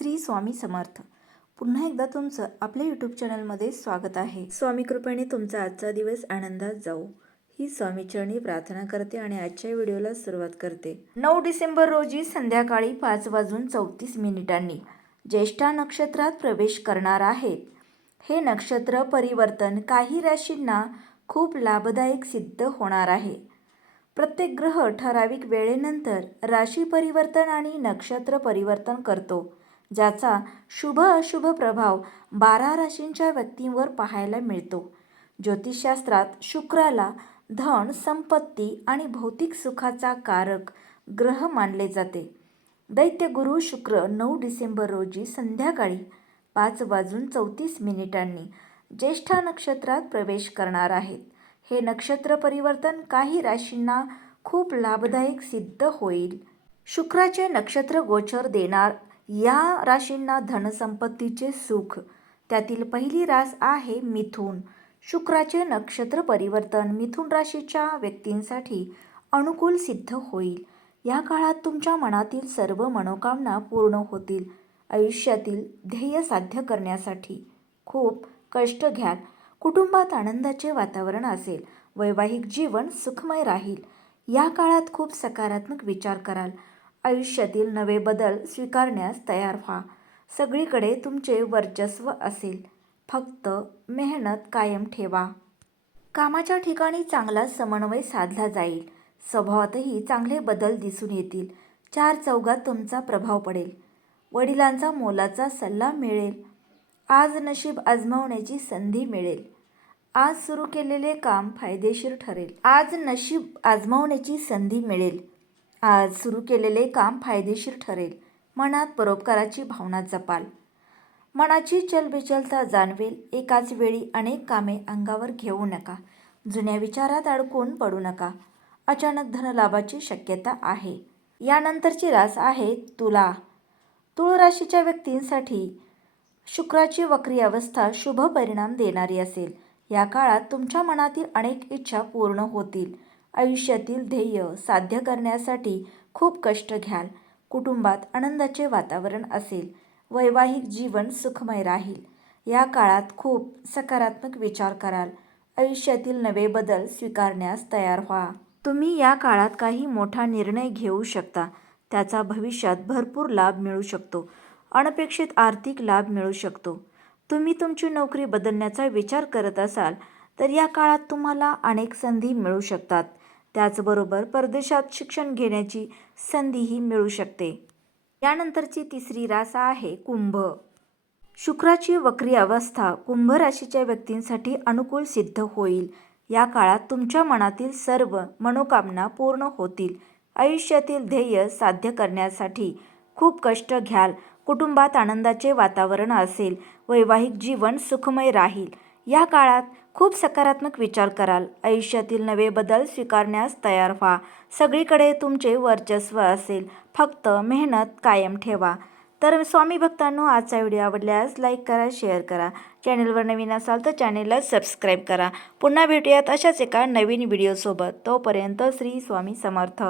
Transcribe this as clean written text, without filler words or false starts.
श्री स्वामी समर्थ. पुन्हा एकदा तुमचं आपल्या यूट्यूब चॅनलमध्ये स्वागत आहे. स्वामी कृपेने तुमचा आजचा दिवस आनंदात जाऊ ही स्वामीचरणी प्रार्थना करते आणि आजच्या व्हिडिओला सुरुवात करते. 9 डिसेंबर रोजी संध्याकाळी 5:34 ज्येष्ठा नक्षत्रात प्रवेश करणार आहेत. हे नक्षत्र परिवर्तन काही राशींना खूप लाभदायक सिद्ध होणार आहे. प्रत्येक ग्रह ठराविक वेळेनंतर राशी परिवर्तन आणि नक्षत्र परिवर्तन करतो, ज्याचा शुभ अशुभ प्रभाव 12 राशींच्या व्यक्तींवर पाहायला मिळतो. ज्योतिषशास्त्रात शुक्राला धन, संपत्ती आणि भौतिक सुखाचा कारक ग्रह मानले जाते. दैत्य गुरु शुक्र 9 डिसेंबर रोजी संध्याकाळी 5:34 ज्येष्ठा नक्षत्रात प्रवेश करणार आहेत. हे नक्षत्र परिवर्तन काही राशींना खूप लाभदायक सिद्ध होईल. शुक्राचे नक्षत्र गोचर देणार या राशींना धनसंपत्तीचे सुख. त्यातील पहिली रास आहे मिथुन. शुक्राचे नक्षत्र परिवर्तन मिथुन राशीच्या व्यक्तींसाठी अनुकूल सिद्ध होईल. या काळात तुमच्या मनातील सर्व मनोकामना पूर्ण होतील. आयुष्यातील ध्येय साध्य करण्यासाठी खूप कष्ट घ्याल. कुटुंबात आनंदाचे वातावरण असेल. वैवाहिक जीवन सुखमय राहील. या काळात खूप सकारात्मक विचार कराल. आयुष्यातील नवे बदल स्वीकारण्यास तयार व्हा. सगळीकडे तुमचे वर्चस्व असेल. फक्त मेहनत कायम ठेवा. कामाच्या ठिकाणी चांगला समन्वय साधला जाईल. स्वभावातही चांगले बदल दिसून येतील. चार चौघात तुमचा प्रभाव पडेल. वडिलांचा मोलाचा सल्ला मिळेल. आज नशीब आजमावण्याची संधी मिळेल. आज सुरू केलेले काम फायदेशीर ठरेल. आज नशीब आजमावण्याची संधी मिळेल. आज सुरू केलेले काम फायदेशीर ठरेल. मनात परोपकाराची भावना जपाल. मनाची चलबिचलता जाणवेल. एकाच वेळी अनेक कामे अंगावर घेऊ नका. जुन्या विचारात अडकून पडू नका. अचानक धनलाभाची शक्यता आहे. यानंतरची रास आहे तुला. तुळ राशीच्या व्यक्तींसाठी शुक्राची वक्री अवस्था शुभ परिणाम देणारी असेल. या काळात तुमच्या मनातील अनेक इच्छा पूर्ण होतील. आयुष्यातील ध्येय साध्य करण्यासाठी खूप कष्ट घ्याल. कुटुंबात आनंदाचे वातावरण असेल. वैवाहिक जीवन सुखमय राहील. या काळात खूप सकारात्मक विचार कराल. आयुष्यातील नवे बदल स्वीकारण्यास तयार व्हा. तुम्ही या काळात काही मोठा निर्णय घेऊ शकता. त्याचा भविष्यात भरपूर लाभ मिळू शकतो. अनपेक्षित आर्थिक लाभ मिळू शकतो. तुम्ही तुमची नोकरी बदलण्याचा विचार करत असाल तर या काळात तुम्हाला अनेक संधी मिळू शकतात. त्याचबरोबर परदेशात शिक्षण घेण्याची संधीही मिळू शकते. यानंतरची तिसरी रास आहे कुंभ. शुक्राची वक्री अवस्था कुंभ राशीच्या व्यक्तींसाठी अनुकूल सिद्ध होईल. या काळात तुमच्या मनातील सर्व मनोकामना पूर्ण होतील. आयुष्यातील ध्येय साध्य करण्यासाठी खूप कष्ट घ्याल. कुटुंबात आनंदाचे वातावरण असेल. वैवाहिक जीवन सुखमय राहील. या काळात खूप सकारात्मक विचार कराल. आयुष्यातील नवे बदल स्वीकारण्यास तयार व्हा. सगळीकडे तुमचे वर्चस्व असेल. फक्त मेहनत कायम ठेवा. तर स्वामी भक्तांनो, आजचा व्हिडिओ आवडल्यास लाईक करा, शेअर करा. चॅनलवर नवीन असाल तर चॅनलला सबस्क्राईब करा. पुन्हा भेटूयात अशाच एका नवीन व्हिडिओसोबत. तोपर्यंत श्री स्वामी समर्थ.